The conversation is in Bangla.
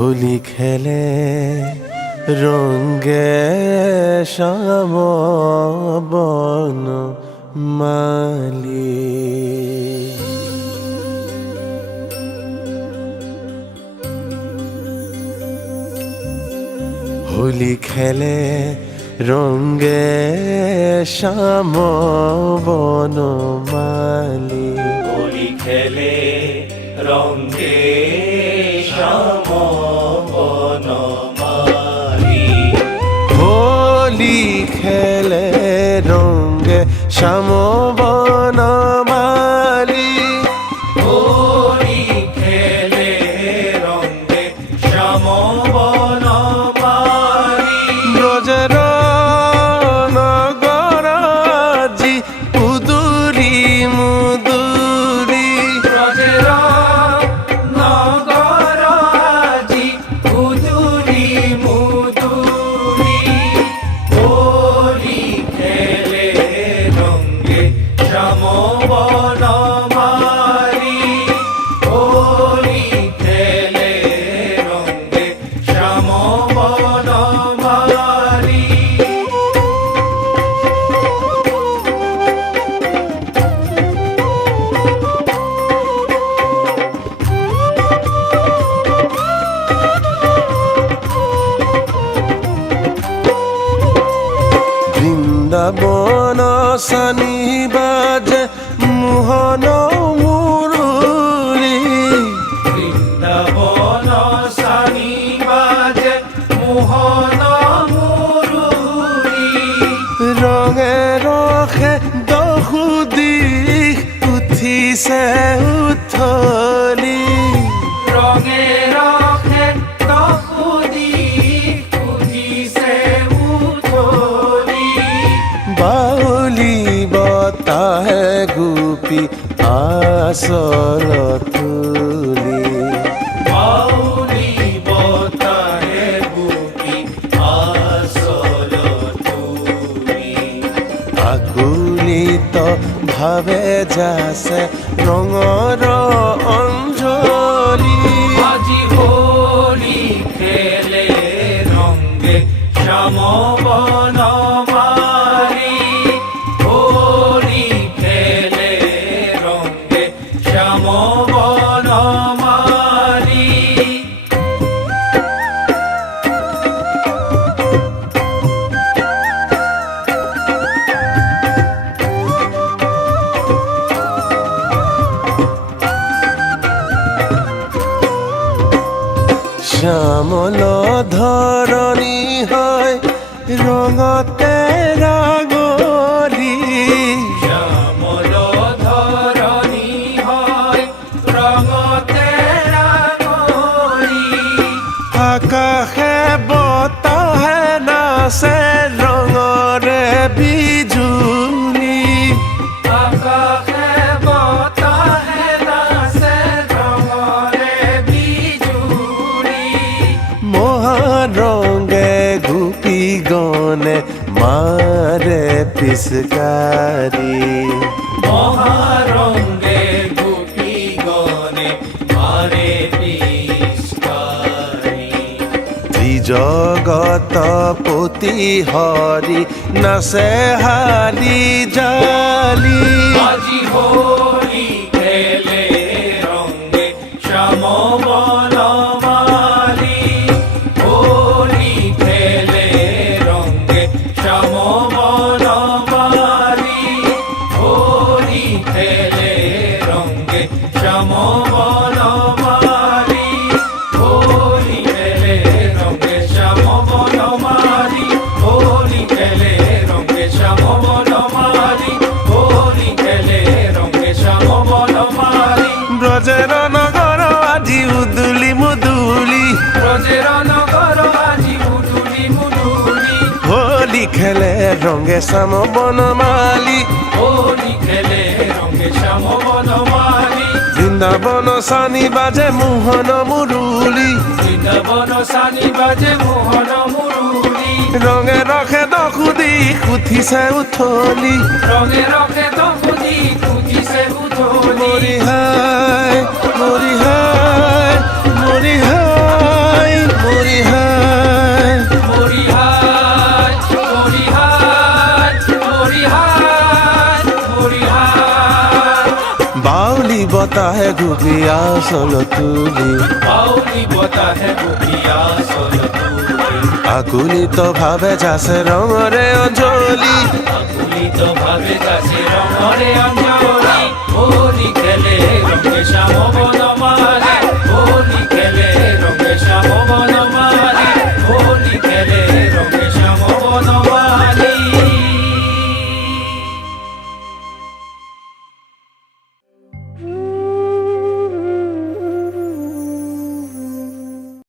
হোলি খেলে রঙে শ্যাম বন মালি। হোলি খেলে রঙে শ্যাম বন মালি। হোলি খেলে রঙে শ্যাম বনমালী। হোলি খেলে রঙে শ্যাম বন মালি। হোলি খেলে রঙে শ্যাম বনমালী। ব্রজের নগরাজি উদুরি মুদুরি। ব্রজের নগরাজি উদুরি মুদুরি। হোলি খেলে রঙে শ্যাম বনমালী। হোলি খেলে রঙে শ্যাম বনমালী। বৃন্দাবন সানি বাজে মোহন মুরুলি। বৃন্দাবন সানি বাজে মোহন মুরুলি। রঙে রখে দহুদি উঠিছে উথলি। রঙে রখে তকুদি উঠিছে উথলি। বাউলি বতাহে গোপী আচল তুলি। বাউলি বতাহে গোপী আচল তুলি। আকুলিত ভাবে যাছে ৰঙৰ অঞ্জলি। আজি হোলি খেলে রঙে শ্যাম বনমালী। হোলি খেলে রঙে শ্যাম বনমালী। শ্যামল ধৰণী হয় ৰঙতে ৰাগলি। শ্যামল ধৰণী হয় ৰঙতে ৰাগলি। আকাশে বতাহে নাচে ৰঙৰে বিজুলি। আকাশে বতাহে নাচে ৰঙৰে বিজুলি। মহাৰঙে গোপী গণে মাৰে পিচকাৰি। মহারঙ্গে গোপী গণে মারে পিচকারি। ত্রিজগত পতি হৰি নাচে হালি জালি। আজি হোলি খেলে রঙে শ্যাম বনমালী। হোলি খেলে রঙে শ্যাম বনমালী। হোলি খেলে রঙে শ্যাম বনমালী। হোলি খেলে রঙে শ্যাম বনমালী। হোলি খেলে রঙে শ্যাম বনমালী। হোলি খেলে রঙে শ্যাম বনমালী। ব্রজের নগর আজি উদুলি মুদুলি। ব্রজের নগর আজি মুদুলি মুদুলি। হোলি খেলে রঙে শ্যাম বনমালী। হোলি খেলে রঙে শ্যাম বনমালী। বৃন্দাবন সানি বাজে মোহন মুরুলি। বৃন্দাবন সানি বাজে মোহন মুরুলি। রঙে রখে দখুদি উঠিছে উথলি। রঙে রঙে তকুদি উঠিছে উথলি। মরি হায় মরি হায় মরি হায় বতাহে ঘুপিয়া চল তুলি বাউলি বতাহে গুপিয়া চল তুলি আকুলিত ভাবে যাছে রঙরে অঞ্জলি আকুলিত ভাবে যাচ্ছে রঙরে অঞ্জলি